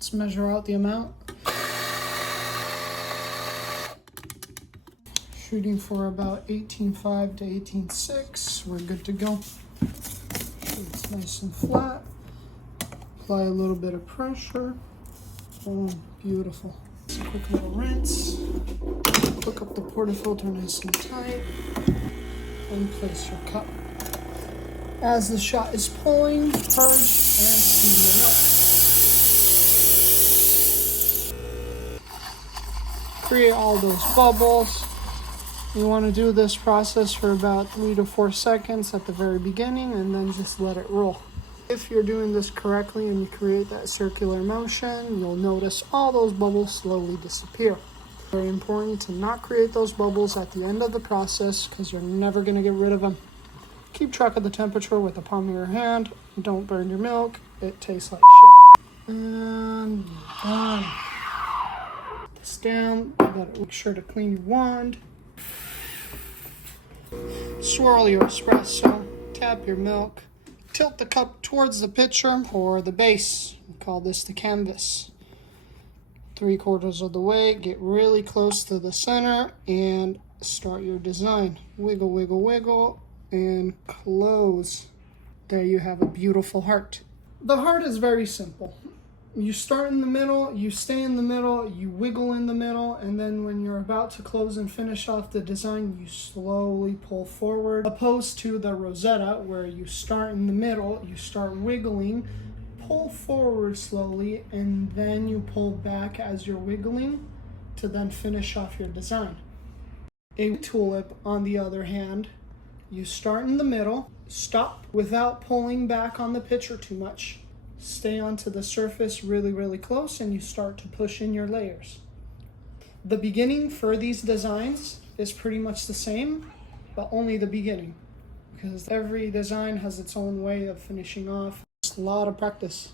Let's measure out the amount. Shooting for about 18.5 to 18.6. We're good to go. It's nice and flat. Apply a little bit of pressure. Oh, beautiful. Just a quick little rinse. Hook up the portafilter nice and tight. And place your cup. As the shot is pulling, purge and steam your milk. Create all those bubbles. You want to do this process for about 3 to 4 seconds at the very beginning and then just let it roll. If you're doing this correctly and you create that circular motion, you'll notice all those bubbles slowly disappear. Very important to not create those bubbles at the end of the process because you're never going to get rid of them. Keep track of the temperature with the palm of your hand. Don't burn your milk. It tastes like shit. And done. Put this down. You gotta make sure to clean your wand. Swirl your espresso. Tap your milk. Tilt the cup towards the pitcher or the base. We call this the canvas. 3/4 of the way. Get really close to the center and start your design. Wiggle, wiggle, wiggle. And close. There you have a beautiful heart. The heart is very simple. You start in the middle, you stay in the middle, you wiggle in the middle, and then when you're about to close and finish off the design, you slowly pull forward. Opposed to the rosetta, where you start in the middle, you start wiggling, pull forward slowly, and then you pull back as you're wiggling to then finish off your design. A tulip, on the other hand, you start in the middle, stop without pulling back on the pitcher too much. Stay onto the surface really, really close and you start to push in your layers. The beginning for these designs is pretty much the same, but only the beginning because every design has its own way of finishing off. It's a lot of practice.